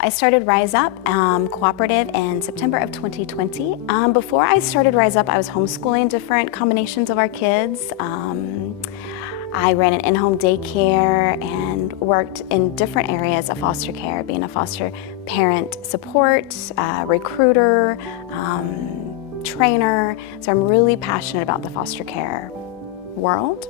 I started Riseup Cooperative in September of 2020. Before I started Riseup, I was homeschooling different combinations of our kids. I ran an in-home daycare and worked in different areas of foster care, being a foster parent support, recruiter, trainer. So I'm really passionate about the foster care world.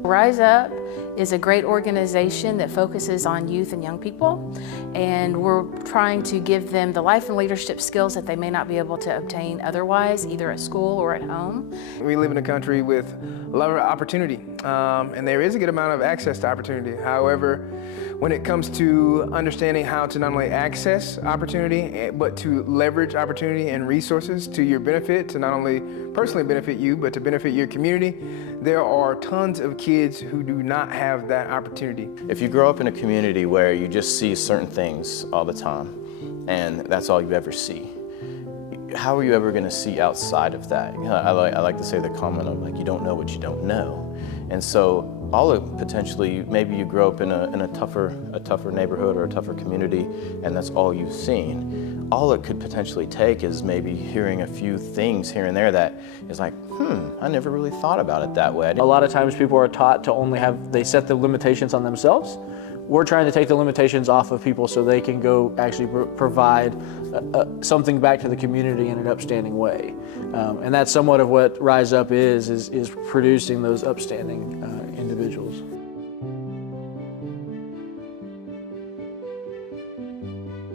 Riseup is a great organization that focuses on youth and young people, and we're trying to give them the life and leadership skills that they may not be able to obtain otherwise, either at school or at home. We live in a country with a lot of opportunity, and there is a good amount of access to opportunity. However, when it comes to understanding how to not only access opportunity, but to leverage opportunity and resources to your benefit, to not only personally benefit you, but to benefit your community, there are tons of kids who do not have that opportunity. If you grow up in a community where you just see certain things all the time, and that's all you ever see, how are you ever going to see outside of that? You know, I like to say the comment of like, you don't know what you don't know. And so all it potentially, maybe you grow up in a tougher neighborhood or a tougher community, and that's all you've seen. All it could potentially take is maybe hearing a few things here and there that is like, I never really thought about it that way. A lot of times people are taught to only they set the limitations on themselves. We're trying to take the limitations off of people so they can go actually provide something back to the community in an upstanding way. And that's somewhat of what Riseup is producing those upstanding individuals.